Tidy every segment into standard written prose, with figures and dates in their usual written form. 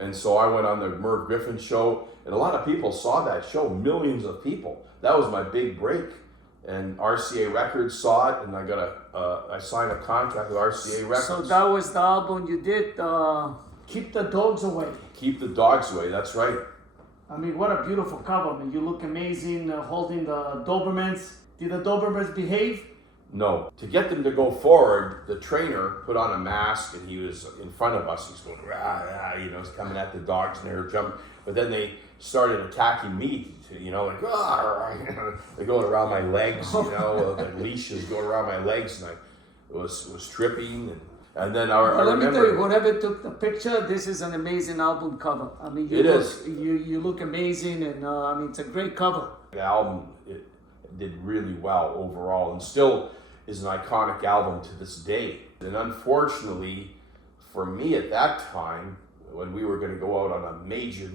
And so I went on the Merv Griffin show, and a lot of people saw that show, millions of people. That was my big break. And RCA Records saw it, and I signed a contract with RCA Records. So that was the album you did, Keep the Dogs Away. Keep the Dogs Away, that's right. I mean, what a beautiful cover. I mean, you look amazing holding the Dobermans. Did the Dobermans behave? No. To get them to go forward, the trainer put on a mask and he was in front of us. He's going, rah, rah, he's coming at the dogs and they were jumping. But then they started attacking me, like, rah, they're going around my legs, the leashes going around my legs, and I was tripping. And then let me tell you, whoever took the picture, this is an amazing album cover. I mean, you look amazing, and it's a great cover. The album it did really well overall, and still is an iconic album to this day. And unfortunately, for me at that time, when we were going to go out on a major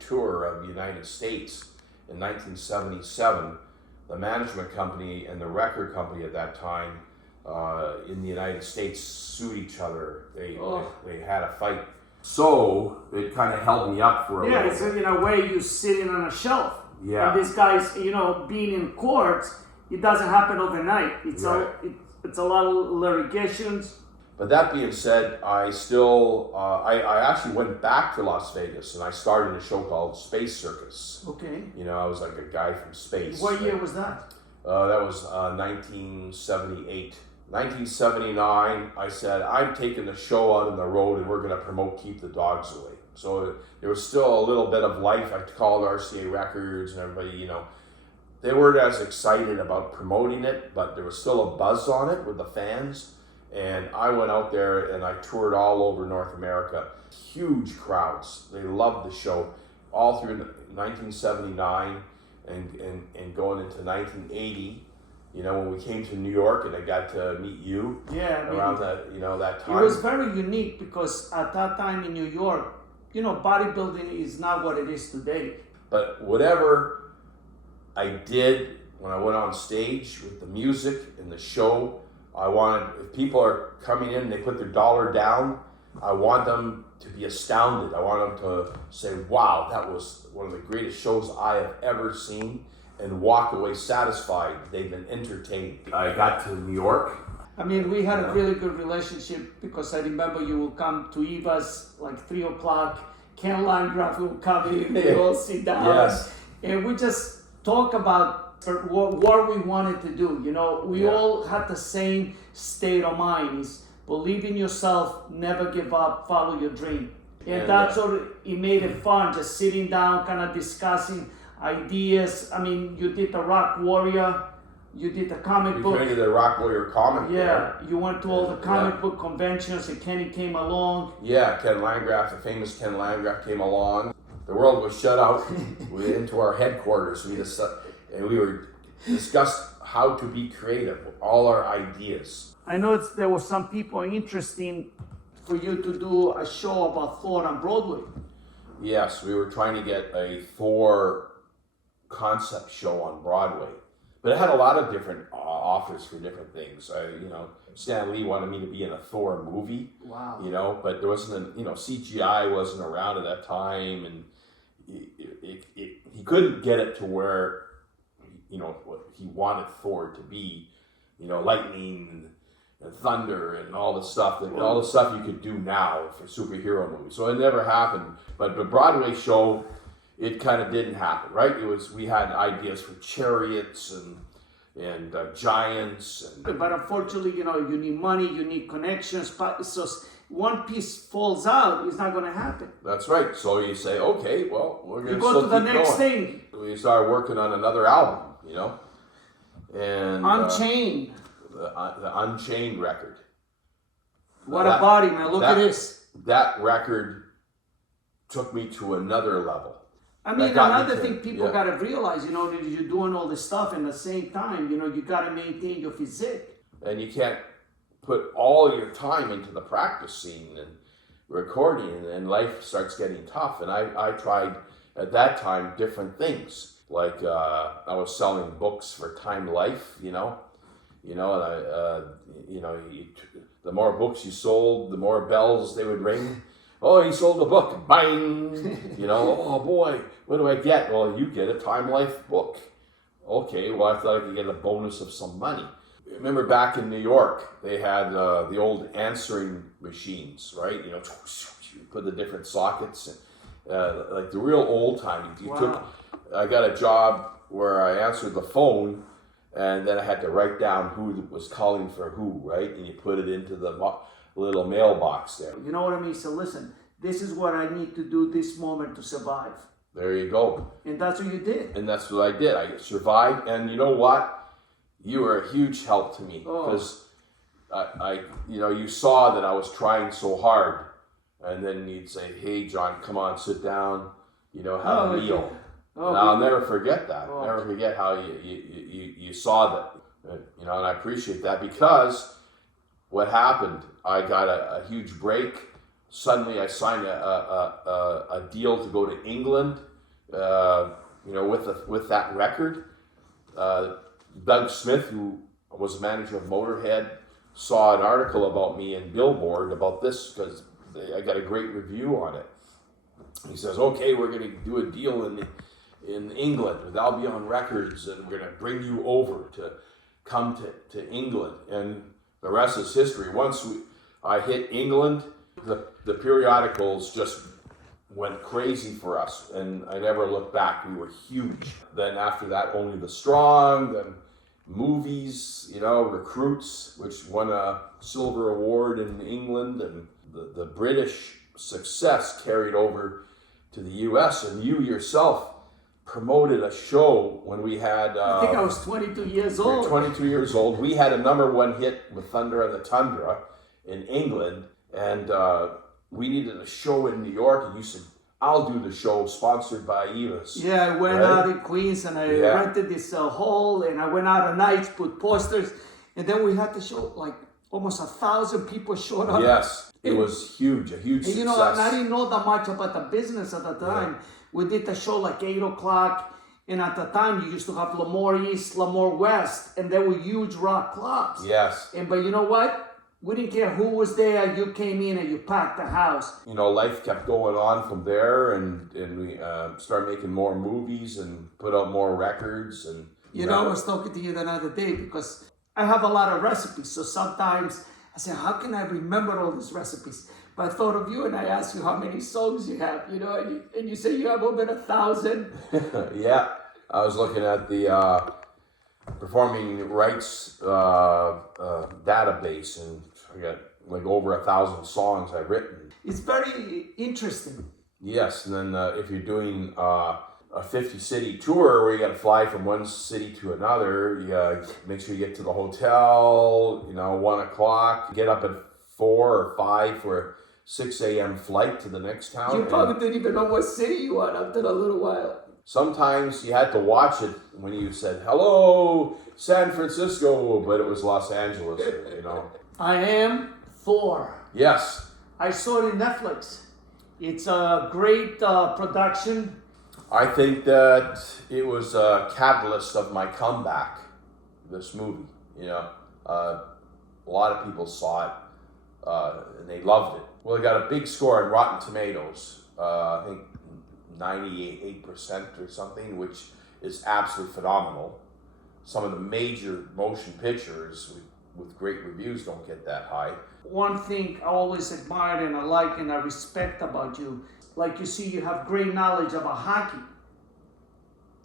tour of the United States in 1977, the management company and the record company at that time in the United States sued each other. They had a fight. So it kind of held me up for a while. Yeah, it's in a way you're sitting on a shelf. Yeah. And these guys, being in courts, it doesn't happen overnight. It's a lot of litigations. But that being said, I still, I actually went back to Las Vegas and I started a show called Space Circus. Okay. I was like a guy from space. What year was that? That was 1978. 1979, I said, I'm taking the show out on the road and we're going to promote Keep the Dogs Away. So there was still a little bit of life. I called RCA Records and everybody, they weren't as excited about promoting it, but there was still a buzz on it with the fans. And I went out there and I toured all over North America. Huge crowds. They loved the show all through 1979 and going into 1980. When we came to New York and I got to meet you around that time. It was very unique because at that time in New York, bodybuilding is not what it is today. But whatever I did when I went on stage with the music and the show, I wanted, if people are coming in and they put their dollar down, I want them to be astounded. I want them to say, wow, that was one of the greatest shows I have ever seen, and walk away satisfied. They've been entertained. I got to New York. I mean, we had a really good relationship because I remember you will come to Eva's like 3 o'clock. Ken Landgraf will come in, they all sit down. Yes. And we just talk about what we wanted to do. We all had the same state of mind. Is believe in yourself, never give up, follow your dream. And that's what it made it fun, just sitting down, kind of discussing ideas. I mean, you did the Rock Warrior, you did the comic book. You created the Rock Warrior comic. Yeah, you went to all the comic book conventions and Kenny came along. Yeah, Ken Landgraf, the famous Ken Landgraf came along. The world was shut out. We went into our headquarters and we were discussed how to be creative, all our ideas. I know there were some people interesting for you to do a show about Thor on Broadway. Yes, we were trying to get a Thor concept show on Broadway, but it had a lot of different offers for different things. Stan Lee wanted me to be in a Thor movie. Wow. But there wasn't CGI wasn't around at that time, and he couldn't get it to where what he wanted Thor to be, lightning and thunder and all the stuff you could do now for superhero movies. So it never happened. But the Broadway show, it kind of didn't happen, right? We had ideas for chariots and giants. But unfortunately, you need money, you need connections. So one piece falls out, it's not going to happen. That's right. So you say, okay, well, we're going to go to the next thing. We started working on another album, and Unchained. The Unchained record. What a body, man! Look at this. That record took me to another level. I mean, another thing people got to realize, that you're doing all this stuff and at the same time, you got to maintain your physique. And you can't put all your time into the practice scene and recording, and life starts getting tough. And I tried at that time different things. Like I was selling books for Time Life, and the more books you sold, the more bells they would ring. Oh, he sold the book. Bang! You know, oh boy, what do I get? Well, you get a Time Life book. Okay, well, I thought I could get a bonus of some money. Remember back in New York, they had the old answering machines, right? You know, you put the different sockets, like the real old time. I got a job where I answered the phone, and then I had to write down who was calling for who, right? And you put it into the little mailbox there. You know what I mean? So listen, this is what I need to do this moment to survive. There you go. And that's what you did. And that's what I did. I survived, and you know what? You were a huge help to me because you saw that I was trying so hard, and then you'd say, "Hey, John, come on, sit down. You know, have a meal." And I'll never forget that. Never forget how you saw that. You know, and I appreciate that because what happened? I got a huge break. Suddenly, I signed a deal to go to England. With that record. Doug Smith, who was manager of Motorhead, saw an article about me in Billboard about this because I got a great review on it. He says, "Okay, we're going to do a deal in England with Albion Records, and we're going to bring you over to come to England." And the rest is history. Once I hit England, the periodicals just went crazy for us, and I never looked back. We were huge. Then after that, Only the Strong, then movies, Recruits, which won a silver award in England, and the British success carried over to the US, and you yourself promoted a show when we had... I think I was 22 years old. We were 22 years old. We had a #1 hit with Thunder on the Tundra in England, and we needed a show in New York, and you said, "I'll do the show," sponsored by Eva's. Yeah, I went out in Queens, and I rented this hall, and I went out at night, put posters, and then we had the show, like almost 1,000 people showed up. Yes, it was huge, a huge success. And I didn't know that much about the business at the time. Yeah. We did the show like 8 o'clock, and at the time you used to have Lemoore East, Lemoore West, and they were huge rock clubs. Yes. But you know what? We didn't care who was there. You came in and you packed the house. Life kept going on from there, and we started making more movies and put out more records. And I was talking to you the other day because I have a lot of recipes. So sometimes I say, how can I remember all these recipes? But I thought of you, and I asked you how many songs you have. And you say you have over 1,000. Yeah, I was looking at the performing rights database, and I got like over 1,000 songs I've written. It's very interesting. Yes, and then if you're doing a 50-city tour where you got to fly from one city to another, you make sure you get to the hotel, 1 o'clock, get up at 4 or 5 for a 6 a.m. flight to the next town. You probably didn't even know what city you were after a little while. Sometimes you had to watch it when you said, "Hello, San Francisco," but it was Los Angeles, I Am Thor. Yes. I saw it in Netflix. It's a great production. I think that it was a catalyst of my comeback, this movie. A lot of people saw it, and they loved it. Well, it got a big score on Rotten Tomatoes, I think 98% or something, which is absolutely phenomenal. Some of the major motion pictures with great reviews don't get that high. One thing I always admired and I like and I respect about you, like you see, you have great knowledge about hockey.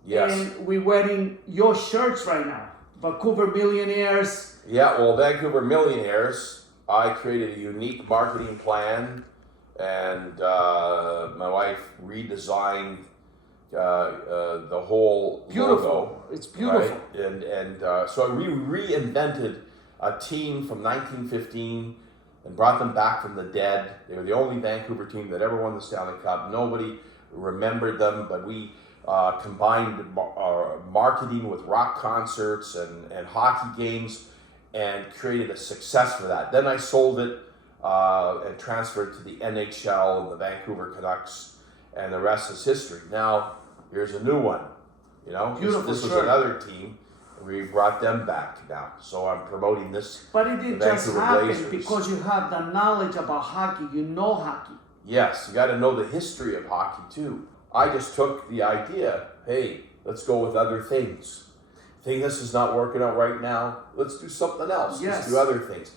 Yes. And we're wearing your shirts right now, Vancouver Millionaires. Yeah, well, Vancouver Millionaires, I created a unique marketing plan, and my wife redesigned the whole logo. It's beautiful. Right? So we reinvented a team from 1915 and brought them back from the dead. They were the only Vancouver team that ever won the Stanley Cup. Nobody remembered them, but we combined marketing with rock concerts and hockey games and created a success for that. Then I sold it and transferred to the NHL and the Vancouver Canucks, and the rest is history. Now, here's a new one. Beautiful this was shirt. Another team. We brought them back now. So I'm promoting this. But it didn't just happen because you have the knowledge about hockey. You know hockey. Yes, you got to know the history of hockey too. I just took the idea, hey, let's go with other things. Think this is not working out right now, let's do something else. Yes. Let's do other things.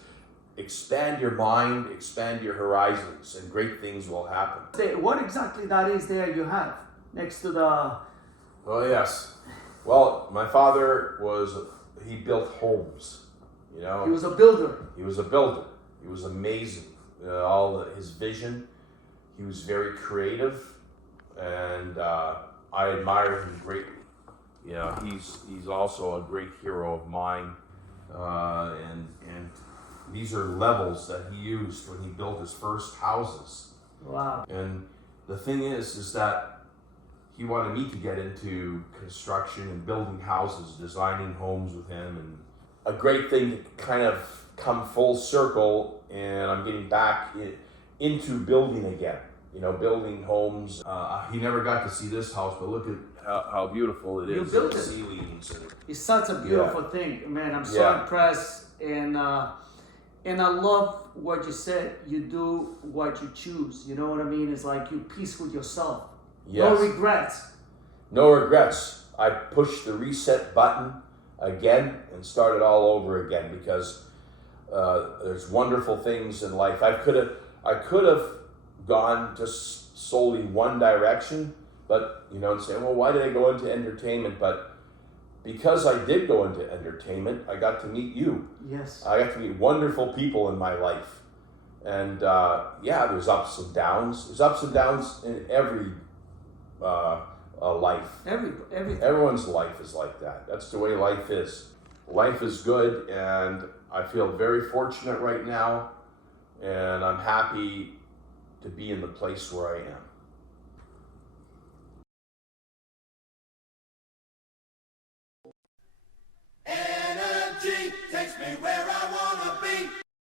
Expand your mind, expand your horizons, and great things will happen. What exactly that is there you have next to the... Oh yes. Well, my father he built homes. You know, He was a builder. he was a builder. He was amazing. His vision. He was very creative, and I admire him greatly. Yeah, he's also a great hero of mine, and these are levels that he used when he built his first houses. Wow. And the thing is that he wanted me to get into construction and building houses, designing homes with him, and a great thing to kind of come full circle, and I'm getting back into building again. You know, building homes. He never got to see this house, but look at how beautiful it is. You built the it. ceilings. And, It's such a beautiful thing, man. I'm so impressed, and I love what you said. You do what you choose. You know what I mean? It's like you peace with yourself. yes. No regrets. No regrets. I pushed the reset button again and started all over again because there's wonderful things in life. I could have gone just solely one direction, but and say, well, why did I go into entertainment? But because I did go into entertainment, I got to meet you. Yes. I got to meet wonderful people in my life, and there's ups and downs. There's ups and downs in every life. Everything. Everyone's life is like that. That's the way life is. Life is good, and I feel very fortunate right now, and I'm happy to be in the place where I am.